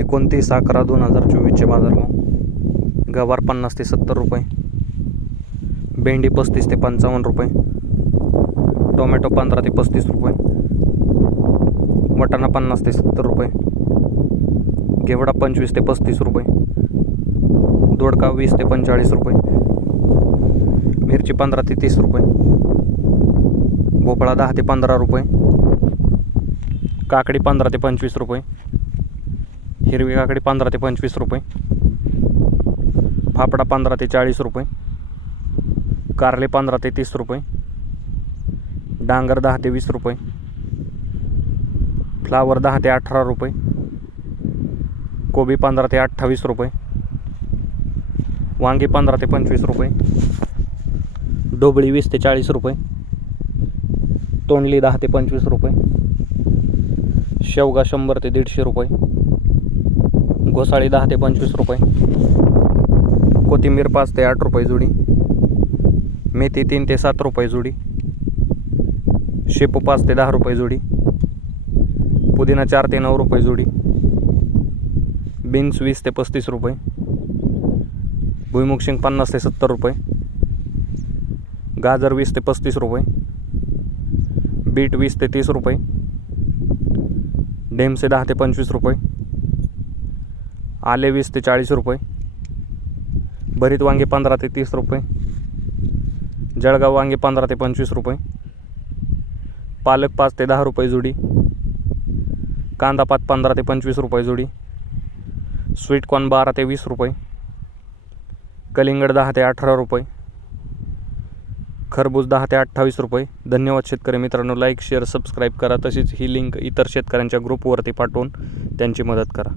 एकोणतीस अकरा दोन हजार चोवीसचे बाजारभाव. गवार पन्नास ते सत्तर रुपये. भेंडी पस्तीस ते पंचावन्न रुपये. टोमॅटो पंधरा ते पस्तीस रुपये. वटाणा पन्नास ते सत्तर रुपये. घेवडा पंचवीस ते पस्तीस रुपये. दोडका वीस ते पंचेचाळीस रुपये. मिरची पंधरा ते तीस रुपये. भोपळा दहा ते पंधरा रुपये. काकडी पंधरा ते पंचवीस रुपये. हिरवी काकडी पंधरा ते पंचवीस रुपये. फाफडा पंधरा ते चाळीस रुपये. कारले पंधरा ते तीस रुपये. डांगर दहा ते वीस रुपये. फ्लावर दहा ते अठरा रुपये. कोबी पंधरा ते अठ्ठावीस रुपये. वांगी पंधरा ते पंचवीस रुपये. ढोबळी वीस ते चाळीस रुपये. तोंडली दहा ते पंचवीस रुपये. शेवगा शंभर ते दीडशे रुपये. घोसाळी दहा ते पंचवीस रुपये. कोथिंबीर पाच ते आठ रुपये जुडी. मेथी तीन ते सात रुपये जुडी. शेपू पाच ते दहा रुपये जुडी. पुदिना चार ते नऊ रुपये जुडी. बीन्स वीस ते पस्तीस रुपये. भुईमुग शेंग पन्नास ते सत्तर रुपये. गाजर वीस ते पस्तीस रुपये. बीट वीस ते तीस रुपये. डेमसे दहा ते पंचवीस रुपये. आले वीस ते चाळीस रुपये. भरीत वांगे पंधरा ते तीस रुपये. जळगाव वांगे पंधरा ते पंचवीस रुपये. पालक पाच ते दहा रुपये जुडी. कांदा पात पंधरा ते पंचवीस रुपये जुडी. स्वीटकॉर्न बारा ते वीस रुपये. कलिंगड दहा ते अठरा रुपये. खरबूज दहा ते अठ्ठावीस रुपये. धन्यवाद शेतकरी मित्रांनो लाईक शेअर सबस्क्राईब करा. तशीच ही लिंक इतर शेतकऱ्यांच्या ग्रुपवरती पाठवून त्यांची मदत करा.